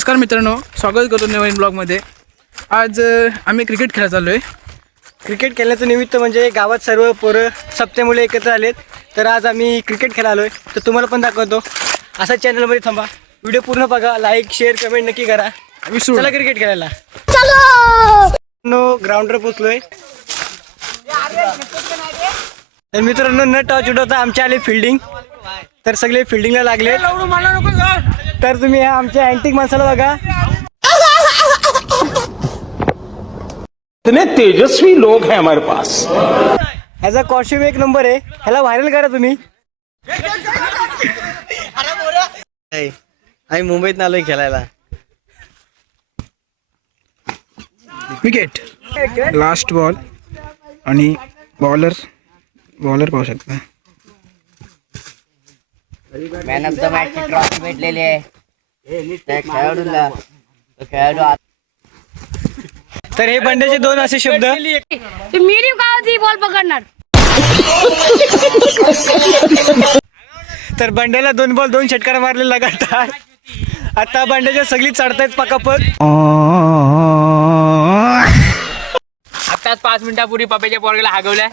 नमस्कार मित्रांनो, स्वागत करतो नवीन ब्लॉगमध्ये। आज आम्ही क्रिकेट खेळायला चाललो आहे। क्रिकेट खेळण्याचं निमित्त म्हणजे गावात सर्व पोरं सप्ते मुले एकत्र आलेत, तर आज आम्ही क्रिकेट खेळायला आलो आहे। तर तुम्हाला पण दाखवतो, असा चॅनलमध्ये थांबा, व्हिडिओ पूर्ण बघा, लाईक शेअर कमेंट नक्की करा। आम्ही चला क्रिकेट खेळायला चलो। ग्राउंडवर पोचलोय। तर मित्रांनो न टॉच उडवता आमचे आले फिल्डिंग, तर सगळे फिल्डिंगला लागले। तर तुम्ही आमच्या अँटिक माणसाला बघा, इतने तेजस्वी लोग हैं हमारे पास। ह्याचा कॉस्ट्यूम एक नंबर आहे, ह्याला व्हायरल करा तुम्ही। आम्ही मुंबईत आलोय खेळायला। विकेट, लास्ट बॉल आणि बॉलर पाहू शकता। मॅन ऑफ द मॅच ची ट्रॉफी भेटलेली आहे त्या खेळाडूला। तर हे बंड्याचे दोन असे शब्द, मेरी गावाची बॉल पकडणार। तर बंड्याला 2 बॉल 2 षटकार मारले लगातार। आता बंड्याच्या सगळी चढतायत पकापक। आताच 5 मिनिटापूर्वी पप्याच्या पोरगेला हागवल्या।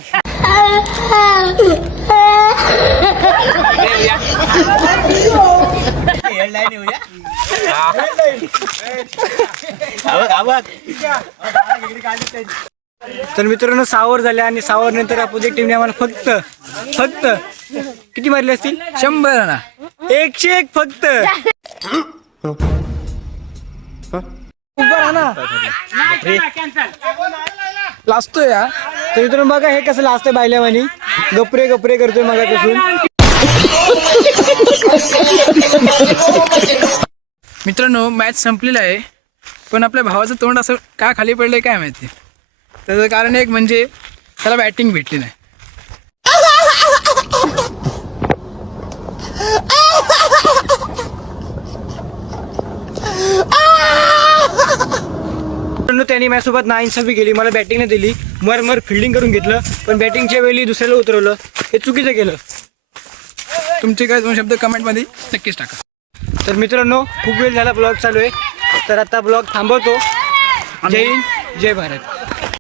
तर मित्रांनो 6 ओव्हर झाले आणि 6 ओव्हर नंतर अपोजिट टीमने आम्हाला फक्त किती मारले असतील? 100 रन। 101 फक्त। लाजतोय या। तर मित्रांनो बघा हे कसं लाजतंय बायल्यावानी, गपरे करतोय मगापासून। मित्रांनो मॅच संपलेला आहे, पण आपल्या भावाचं तोंड असं का खाली पडलंय काय माहिती। त्याचं कारण एक म्हणजे त्याला बॅटिंग भेटली नाही। त्यांनी माझ्यासोबत नाइंसाफी केली, मला बॅटिंग नाही दिली, मर फिल्डिंग करून घेतलं, पण बॅटिंगच्या वेळी दुसऱ्याला उतरवलं, हे चुकीचं केलं। तुमचे काय 2 शब्द कमेंटमध्ये नक्कीच टाका। तर मित्रांनो खूप वेळ झाला ब्लॉग चालू आहे, तर आता ब्लॉग थांबवतो। जय हिंद, जय भारत।